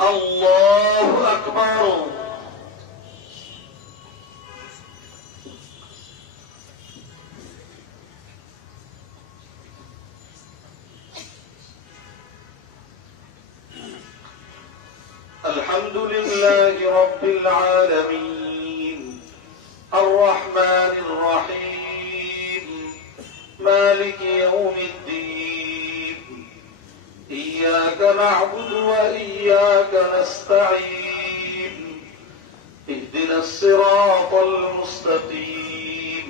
الله أكبر. الحمد لله رب العالمين الرحمن الرحيم مالك يوم الدين إياك نعبد وإياك نستعين اهدنا الصراط المستقيم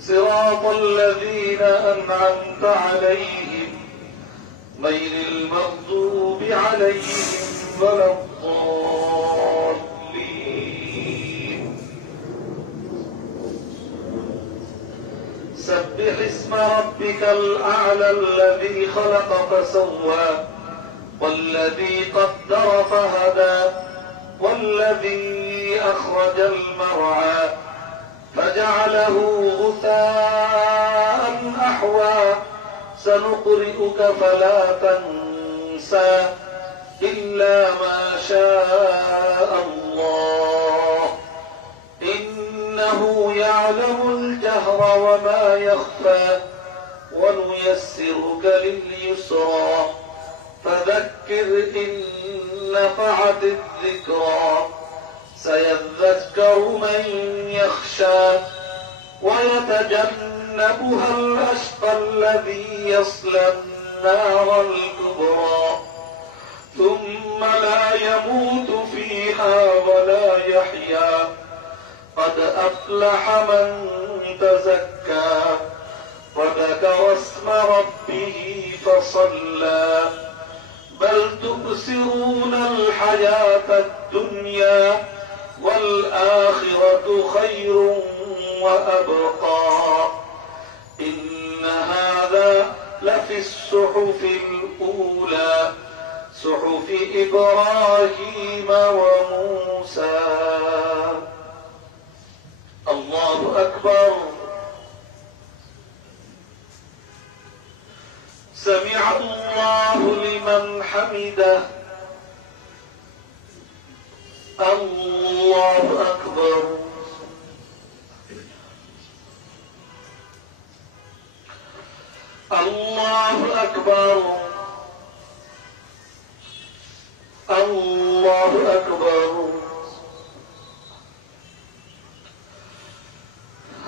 صراط الذين أنعمت عليهم غير المغضوب عليهم ولا الضالين. سبح اسم ربك الأعلى الذي خلق فسوى والذي قدر فهدى والذي أخرج المرعى فجعله غثاء أحوى سنقرئك فلا تنسى إلا ما شاء الله إنه يعلم الجهر وما يخفى ونيسرك لليسرى فذكر إن نفعت الذكرى سيذكر من يخشى ويتجنبها الأشقى الذي يصلى النار الكبرى ثم لا يموت فيها ولا يحيا قد أفلح من تزكى وذكر اسم ربه فصلى بل تؤثرون الحياة الدنيا والآخرة خير وأبقى إن هذا لفي الصحف الأولى صحف إبراهيم وموسى. الله أكبر. سمع الله لمن حمده. الله أكبر. الله أكبر. الله أكبر.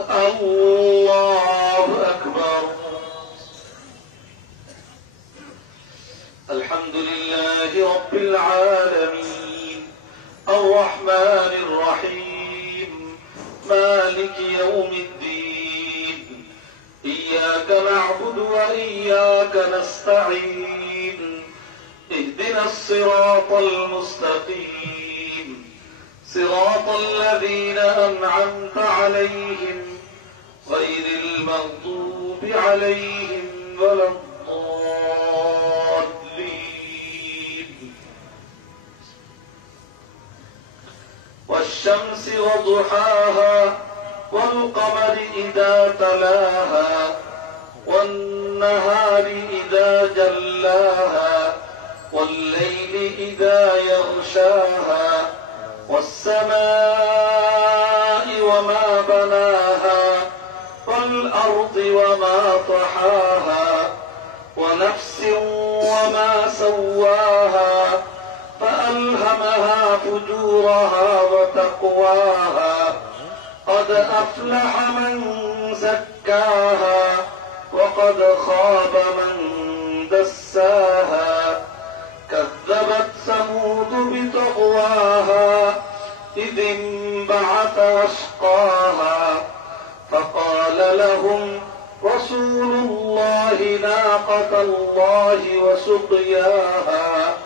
الله أكبر. الحمد لله رب العالمين الرحمن الرحيم مالك يوم الدين إياك نعبد وإياك نستعين اهدنا الصراط المستقيم صراط الذين أنعمت عليهم غير المغضوب عليهم ولا الضالين. والشمس وضحاها والقمر إذا تلاها والنهار إذا جلاها والليل إذا يغشاها والسماء وما بناها والأرض وما طحاها ونفس وما سواها فألهمها فجورها وتقواها قد أفلح من زكاها وقد خاب من دساها كذبت ثمود بطغواها إذ انبعث أشقاها فقال لهم رسول الله ناقة الله وسقياها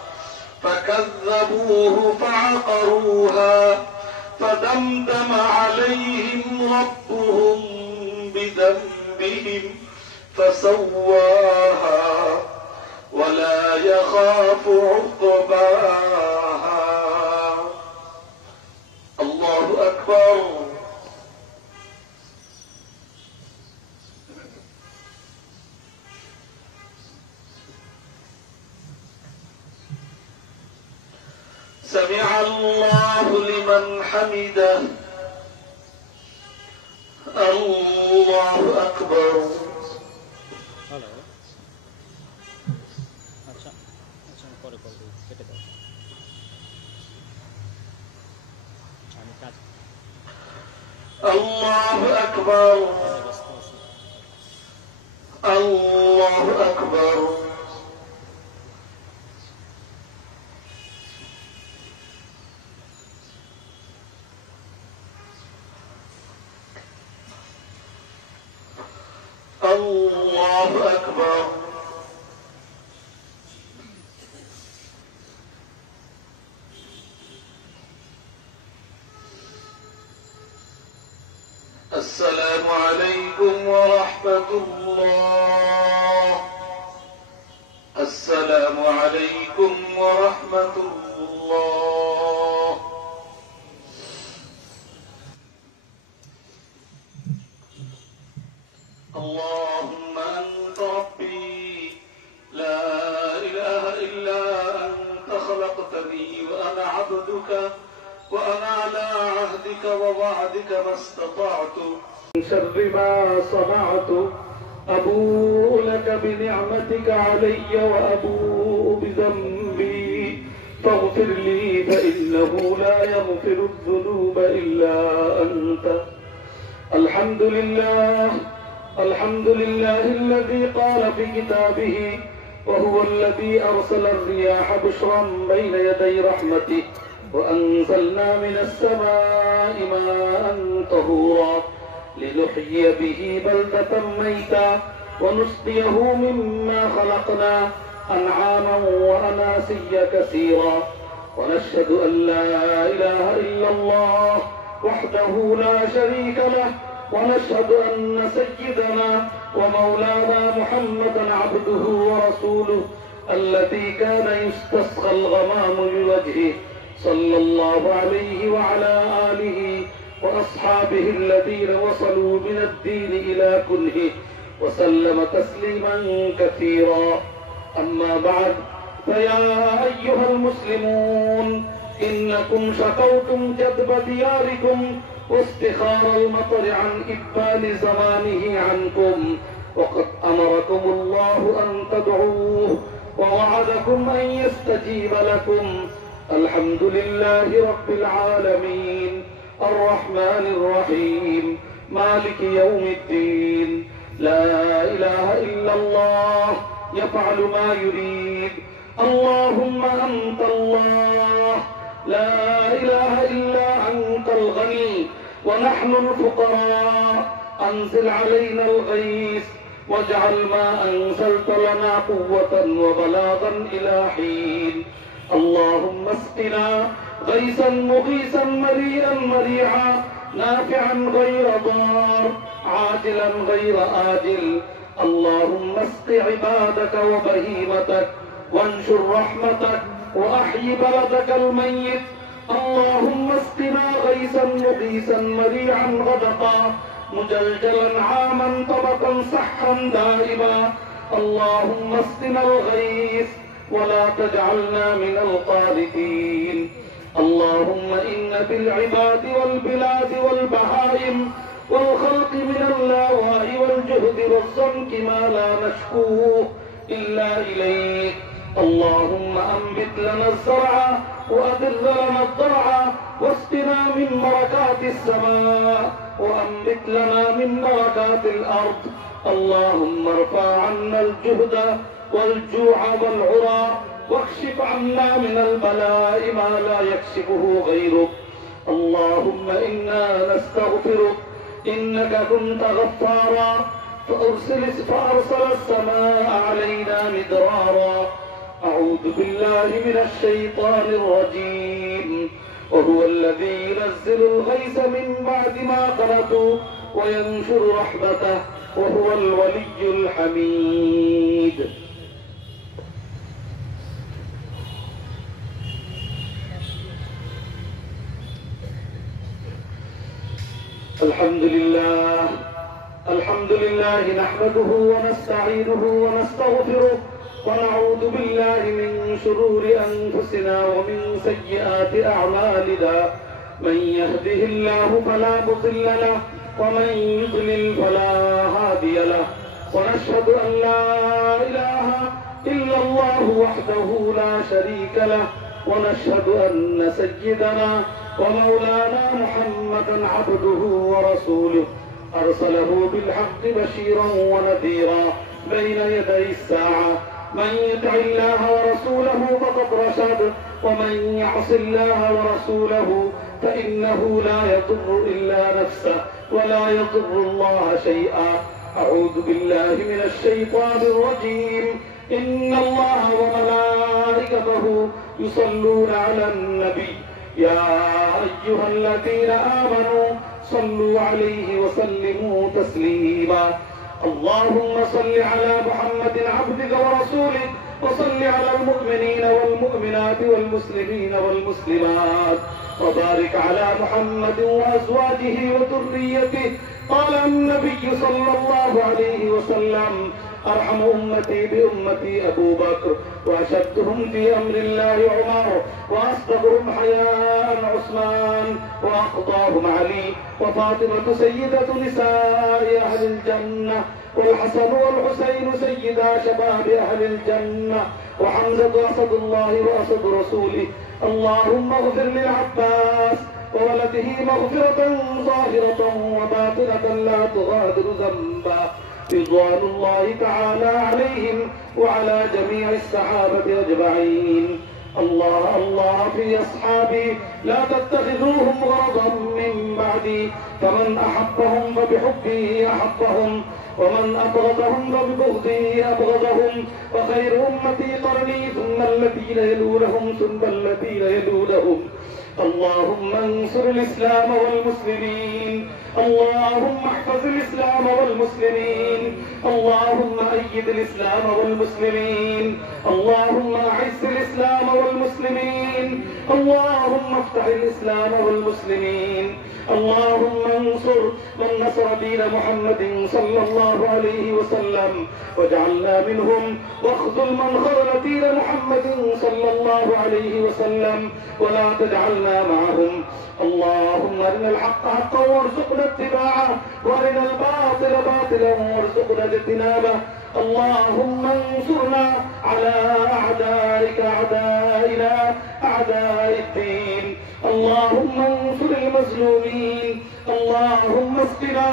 فكذبوه فعقروها فدمدم عليهم ربهم بذنبهم فسواها ولا يخاف عقباها. الله أكبر. سمع الله لمن حمده الله أكبر الله أكبر الله أكبر الله أكبر السلام عليكم ورحمة الله السلام عليكم ورحمة الله اللهم أنت ربي لا إله إلا أنت خلقتني وأنا عبدك وأنا على عهدك ووعدك ما استطعت من شر ما صنعت أبوء لك بنعمتك علي وأبوء بذنبي فاغفر لي فإنه لا يغفر الذنوب إلا أنت الحمد لله الحمد لله الذي قال في كتابه وهو الذي أرسل الرياح بشرا بين يدي رحمته وأنزلنا من السماء ماء طهورا لنحيي به بلدة ميتا ونسقيه مما خلقنا أنعاما وأناسيا كثيرا ونشهد أن لا إله إلا الله وحده لا شريك له ونشهد أن سيدنا ومولانا محمدا عبده ورسوله الذي كان يستسقى الغمام بوجهه صلى الله عليه وعلى آله وأصحابه الذين وصلوا من الدين إلى كنهه وسلم تسليما كثيرا أما بعد فيا أيها المسلمون إنكم شكوتم جدب دياركم واستخار المطر عن إقبال زمانه عنكم وقد أمركم الله أن تدعوه ووعدكم أن يستجيب لكم الحمد لله رب العالمين الرحمن الرحيم مالك يوم الدين لا إله إلا الله يفعل ما يريد اللهم أنت الله لا إله إلا أنت الغني ونحن الفقراء أنزل علينا الغيث واجعل ما أنزلت لنا قوة وبلاغا إلى حين اللهم اسقنا غيثا مغيثا مريئا مريعا نافعا غير ضار عاجلا غير آجل اللهم اسق عبادك وبهيمتك وانشر رحمتك وأحي بلدك الميت اللهم اسقنا غيثا مغيثا مريعا غدقا مجلجلا عاما طبقا صحا دائما اللهم اسقنا الغيث ولا تجعلنا من القانتين اللهم إن بالعباد والبلاد والبهائم والخلق من اللاواء والجهد والصمت ما لا نشكوه إلا إليك اللهم أنبت لنا الزرع وأدر لنا الضرع واسقنا من بركات السماء وأنبت لنا من بركات الأرض اللهم ارفع عنا الجهد والجوع والعرى واكشف عنا من البلاء ما لا يكشفه غيرك اللهم إنا نستغفرك إنك كنت غفارا فأرسل السماء علينا مدرارا أعوذ بالله من الشيطان الرجيم وهو الذي ينزل الغيث من بعد ما قنطوا وينشر رحمته وهو الولي الحميد الحمد لله نحمده ونستعينه ونستغفره ونعوذ بالله من شرور أنفسنا ومن سيئات أعمالنا من يهده الله فلا مضل له ومن يضلل فلا هادي له ونشهد أن لا إله إلا الله وحده لا شريك له ونشهد أن سيدنا ومولانا محمدا عبده ورسوله أرسله بالحق بشيرا ونذيرا بين يدي الساعة من يطع الله ورسوله فقد رشد ومن يعص الله ورسوله فإنه لا يضر إلا نفسه ولا يضر الله شيئا. أعوذ بالله من الشيطان الرجيم. إن الله وملائكته يصلون على النبي يا أيها الذين آمنوا صلوا عليه وسلموا تسليما. اللهم صل على محمد عبدك ورسولك وصل على المؤمنين والمؤمنات والمسلمين والمسلمات وبارك على محمد وأزواجه وذريته. قال النبي صلى الله عليه وسلم أرحم أمتي بأمتي أبو بكر وأشدهم في أمر الله عمر وأصدقهم حياء عثمان وأقضاهم علي وفاطمة سيدة نساء أهل الجنة والحسن والحسين سيدا شباب أهل الجنة وحمزة أسد الله وأسد رسوله. اللهم اغفر للعباس وولده مغفرة ظاهرة وباطنة لا تغادر ذنبا. رضوان الله تعالى عليهم وعلى جميع الصحابة أجمعين. الله الله في أصحابي لا تتخذوهم غرضا من بعدي فمن أحبهم فبحبه أحبهم ومن أبغضهم فببغضه أبغضهم وخير أمتي قرني ثم الذين يلونهم ثم الذين يلونهم. اللهم انصر الإسلام والمسلمين. اللهم احفظ الإسلام والمسلمين. اللهم أيد الإسلام والمسلمين. اللهم أعز الإسلام والمسلمين. اللهم افتح الإسلام والمسلمين. اللهم انصر من نصر دين محمد صلى الله عليه وسلم واجعلنا منهم واخذل من خذل دين محمد صلى الله عليه وسلم ولا تجعلنا معهم. اللهم أرنا الحق حقا وارزقنا اتباعه وأرنا الباطل باطلا وارزقنا اجتنابه. اللهم انصرنا على أعدائك أعدائنا أعداء الدين. اللهم انصر المظلومين. اللهم اسقنا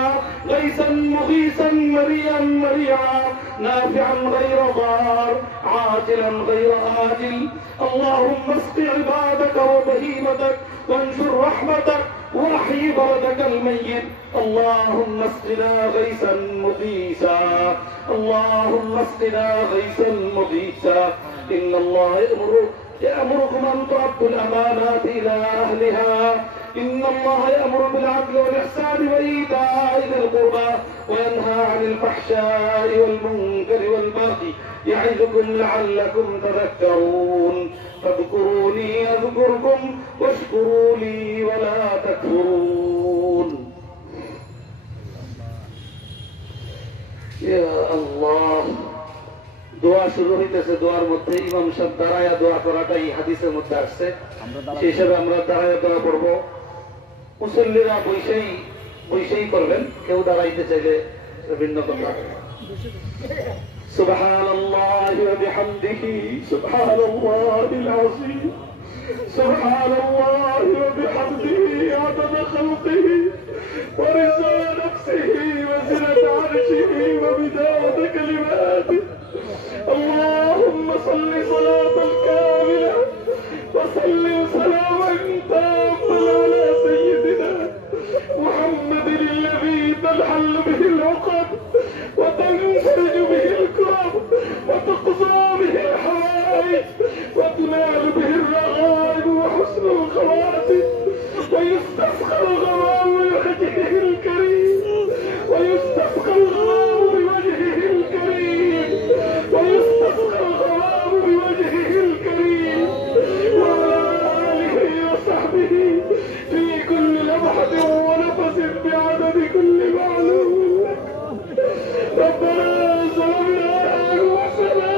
غيثا مغيثا مريئا مريعا نافعا غير ضار عاجلا غير آجل. اللهم اسق عبادك وبهيمتك وانشر رحمتك واحيي بلدك الميت. اللهم اسقنا غيثا مغيثا. اللهم اسقنا غيثا مغيثا. إن الله يأمركم أن تؤدوا الأمانات إلى أهلها. إن الله يأمر بالعدل والإحسان وإيتاء ذي القربى وينهى عن الفحشاء والمنكر والبغي يعظكم لعلكم تذكرون. فاذكروني أذكركم واشكروا لي ولا تكفرون. يا الله দোয়া শুরু হইতেছে। দোয়ার মধ্যে ইমাম সাহেব দাঁড়ায়া দোয়া করাটাই হাদিসের মধ্যে আসছে। সেই হিসাবে আমরা দাঁড়ায়া দোয়া করবো। মুসল্লিরা বৈশেই করবেন, কেউ দাঁড়াইতে চাইলে ভিন্ন কথা। সুবহানাল্লাহি ওয়া বিহামদিহি সুবহানাল্লাহিল আযীম সুবহানাল্লাহি ওয়া বিহামদিহি আদাদা খালকিহি ওয়া রিজা নাফসিহি ওয়া zinata আরশিহি ওয়া midada kalimatihi. اللهم صل صلاة كاملة وسلم سلاما تاما على سيدنا محمد الذي تنحل به العقد وتنفرج به الكرب وتقضى به الحوائج وتنال به الرغائب وحسن الخواتم ويستسقى الغمام بوجهه الكريم ويستسقى الغمام بوجهه الكريم ويستسقى الغمام بوجهه الكريم وعلى آله وصحبه في كل لمحة ونفس بعدد كل معلوم لك. ربنا ظلمنا أنفسنا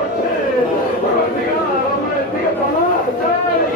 করছে আমরা এর থেকে পালা চাই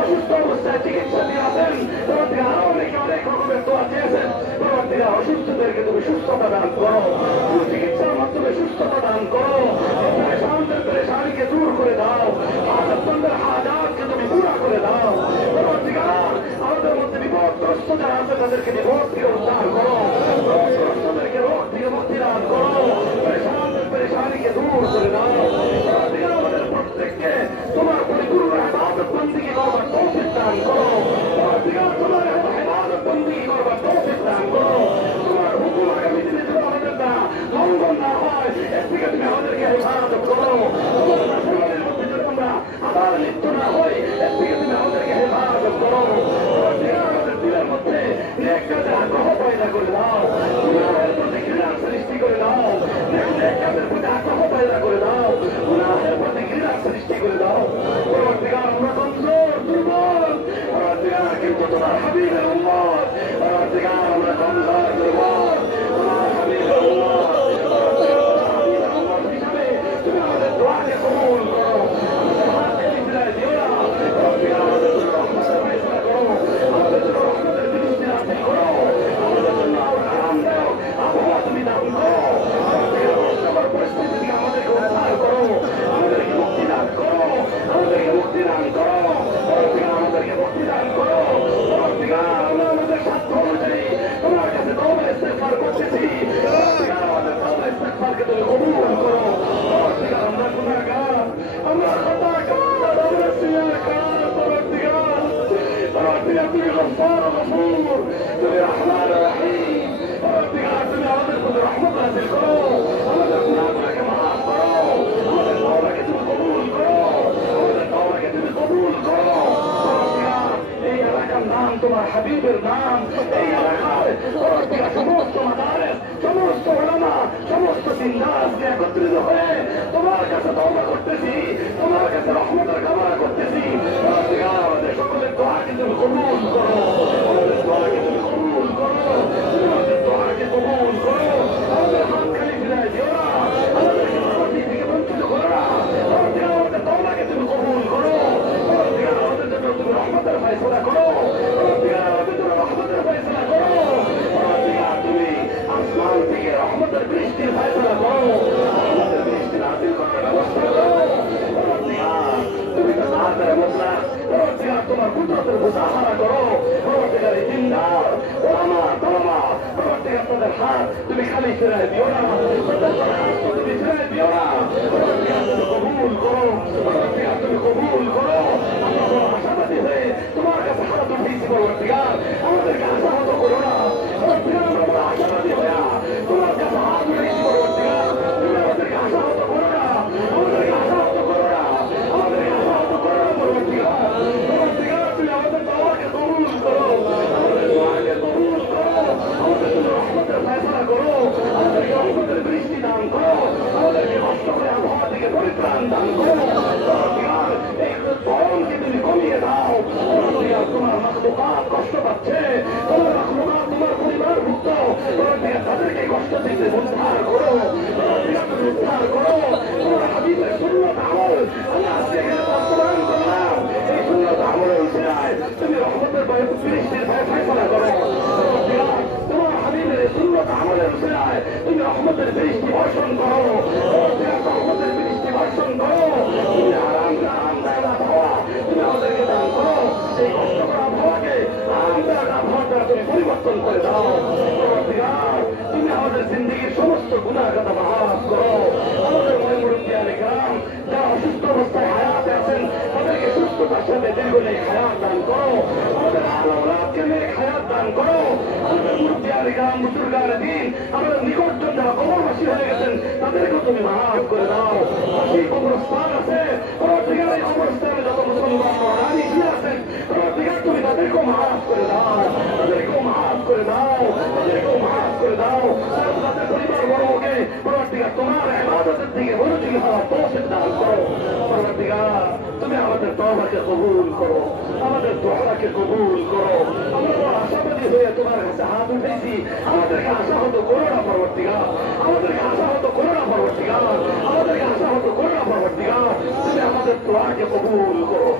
অসুস্থ অবস্থায় চিকিৎসা দিয়ে আছেন, আরো অনেকে অনেক রকমের দোয়া চেয়েছেন। অসুস্থদেরকে তুমি সুস্থতা দান করো, চিকিৎসার মাধ্যমে সুস্থতা দান করো, পেরেশানদের পেরেশানিকে দূর করে দাও, হাজার হাজারকে তুমি পুরা করে দাও। আমাদের মধ্যে বিপদগ্রস্ত যারা আছে তাদেরকে বিপদ থেকে উদ্ধার করো, রোগগ্রস্তদেরকে রোগ থেকে মুক্তি দান করো, পেরেশানদের পেরেশানিকে দূর করে দাও। আমাদের প্রত্যেককে তোমার পরিপূর্ণ ইবাদত বন্দেগী করবার তৌফিক দান করো, তোমার ইবাদত বন্দেগী করবার তৌফিক দান করো। তোমার হুকুম আগামী দিনে যেন আমাদের না লঙ্ঘন না হয়, এর থেকে তুমি আমাদেরকে হেফাজত করো। তোমাদের মধ্যে যেন আমরা আবার লিপ্ত না হই, এর থেকে তুমি আমাদেরকে হেফাজত করো। আমাদের দিলের মধ্যে নেক কাজের আগ্রহ পয়দা করে দাও, গুনাহের প্রতি ঘৃণার সৃষ্টি করে দাও, নেক কাজের প্রতি আগ্রহ পয়দা করে দাও, গুনাহের প্রতি ঘৃণার সৃষ্টি করে দাও। পরবর্তীকাল আমরা কমজোর দুর্বল, কিন্তু তোমার হাবিবের উম্মত, পরবর্তীকাল আমরা কমজোর দুর্বল, তোমার হাবিবের উম্মত, হাবিবের উম্মত হিসাবে তুমি আমাদের দোয়াকে কবুল করো, আমাদের হাতকে ফিরায় দিও না। পরবর্তীকাল আমাদের জন্য রহমতের ফয়সালা করো, আমাদের জন্য রহমতের দৃষ্টি নাযিল করো, আমাদের জন্য আরামদায়ক আবহাওয়া তুমি দান করো। পরবর্তীকাল পরিস্থিতি থেকে আমাদেরকে উদ্ধার করো, আমাদেরকে মুক্তি দান করো, আমাদেরকে মুক্তি দান করো, আমাদেরকে মুক্তি দান করো। আমরা আমাদের সাধ্য অনুযায়ী তোমার কাছে তওবা ইস্তেগফার করতেছি, আমাদের তওবা ইস্তেগফারকে তুমি কবুল করো। আমরা গুনাহগার, আমরা খাতাকার, আমরা সিয়াকার, পরবর্তীকাল তুমি গফফার গফুর, তুমি রহমান রহিম, পরবর্তীকাল তুমি আমাদের প্রতি রহমত নাযিল করো, আমাদের গুনাহগুলোকে মাফ করো, আমাদের তওবাকে তুমি কবুল করো, আমাদের তওবাকে তুমি কবুল করো। এই এলাকার নাম তোমার হাবিবের নাম, এই এলাকার সমস্ত মাদারেস, সমস্ত ওলামা, সমস্ত দিনদার আজকে একত্রিত হয়ে তোমার কাছে তওবা করতেছি, তোমার কাছে রহমতের কামনা করতেছি। আমাদের সকলের দোয়াকে তুমি কবুল করো, আমাদের দোয়াকে তুমি কবুল করো, আমাদের দোয়াকে কবুল করো, আমাদের হাত খালি ফিরায় দিও না, আমাদেরকে রহমতি থেকে বঞ্চিত করো না, আমাদের তওবাকে তুমি কবুল করো, আমাদের জন্য তুমি রহমতের ফয়সালা করো, আমাদের জন্য রহমতের ফয়সালা করো, তুমি আসমান থেকে রহমতের বৃষ্টির ফয়সালা করো, রহমতের বৃষ্টি নাযিল করার ব্যবস্থা করো। তুমি তো তাদের মতলা, তোমার কুদরতের মুজাহারা করো, দিনদার ওলামা তওবা, তাদের হাত তুমি খালি ফিরায় দিও না, তুমি ফিরায় দিও না, কবুল করো, তুমি কবুল করো। আমরা আশাবাদী হয়ে তোমার কাছে হাত উঠিয়েছি, পরবর্তীকাল আমাদেরকে আশাহত করো না, আমরা আশাবাদী হয়ে তোমার কাছে হাত উঠিয়েছি, পরবর্তীকাল তুমি আমাদেরকে আশাহত করো না, আমাদেরকে আশাহত করো না, আমাদেরকে আশাহত করো না। পরবর্তীকাল তুমি আমাদের দোয়াকে কবুল করো, আমাদের দোয়াকে কবুল করো, আমাদের জন্য রহমতের ফয়সালা করো, আমাদেরকে রহমতের বৃষ্টি দান করো, আমাদেরকে কষ্ট করে আবহাওয়া থেকে পরিত্রাণ দান করো। এই গরমকে তুমি কমিয়ে দাও, তোমার মাখলুকাত কষ্ট পাচ্ছে, তোমার মাখলুকাত তোমার পরিবার ভুক্ত, তাদেরকে কষ্ট দিতে উদ্ধার করো, তুমি উদ্ধার করো। তোমার হাবিবের সুন্নত আমল আমি আজকে এখানে বাস্তবায়ন করলাম, এই সুন্নত আমলের উসিলায় তুমি রহমতের বৃষ্টির ফয়সালা করো। তোমার হাবিবের সুন্নত আমলের উসিলায় তুমি রহমতের বৃষ্টি বর্ষণ করো, রহমতের বৃষ্টি বর্ষণ করো। তুমি আরামদায়ক আবহাওয়া তুমি আমাদেরকে দান করো, এই কষ্টকর আবহাওয়াকে আরামদায়ক আবহাওয়া দ্বারা তুমি পরিবর্তন করে দাও। তুমি আমাদের জিন্দগির সমস্ত গুনাহ কথা মাফ করো। আমাদের মুরব্বিয়ানে কেরাম যারা অসুস্থ অবস্থায় হায়াতে আছেন তাদেরকে সুস্থতার সাথে দীর্ঘদিন হায়াত দান করো, আমাদের আওলাদকে নেক হায়াত দান করো। আমাদের মুরব্বিয়ানে কেরাম বুজুর্গানে দ্বীন আমাদের নিকটজন যারা কবরবাসী হয়ে গেছেন তাদেরকেও তুমি মাফ করে দাও। সেই কবরস্থান আছে, এই কবরস্থানে যত মুসলমান রানী শুয়ে আছেন তুমি তাদেরকেও মাফ করে দাও, তাদেরকেও মাফ করে দাও, তাদেরকেও মাফ করে দাও। তাদের পরিবার বর্গকে তোমার ইবাদতের দিকে মনোযোগী হওয়ার তৌফিক দান করো। পরবর্তীকার তুমি আমাদের তওবাকে কবুল করো, আমাদের দোয়াকে কবুল করো। আমরা আশাবাদী হয়ে তোমার কাছে হাত উঠেছি, আমাদেরকে আশাহত করো না পরবর্তীকার, আমাদেরকে আশাহত করো না পরবর্তীকার, আমাদেরকে আশাহত করো না পরবর্তীকার। তুমি আমাদের দোয়াকে কবুল করো।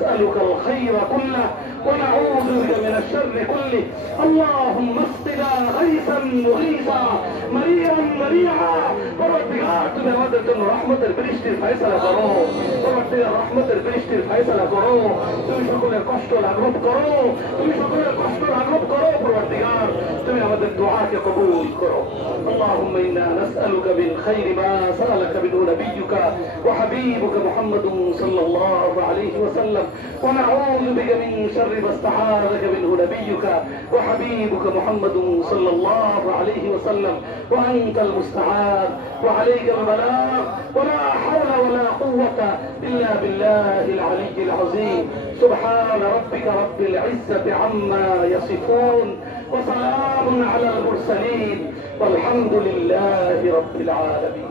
نسألك الخير كله ونعوذ بك من الشر كله. اللهم اسقنا غيثا مغيثا مريعا مريعا পরবর্তীকার তুমি আমাদের জন্য রহমতের বৃষ্টির ফয়সালা করো। পরবর্তীকার রহমতের বৃষ্টির ফয়সালা করো। তুমি সকলের কষ্ট লাঘব করো। তুমি সকলের কষ্ট লাঘব করো। পরবর্তীকার তুমি আমাদের দোয়াকে কবুল করো। اللهم إنا نسألك من خير ما سألك منه نبيك وحبيبك محمد صلى الله عليه وسلم ونعوذ بك من شر ما استعاذك منه نبيك وحبيبك محمد صلى الله عليه وسلم وأنت المستعان وعليك البلاغ ولا حول ولا قوة إلا بالله العلي العظيم. سبحان ربك رب العزة عما يصفون وسلام على المرسلين والحمد لله رب العالمين.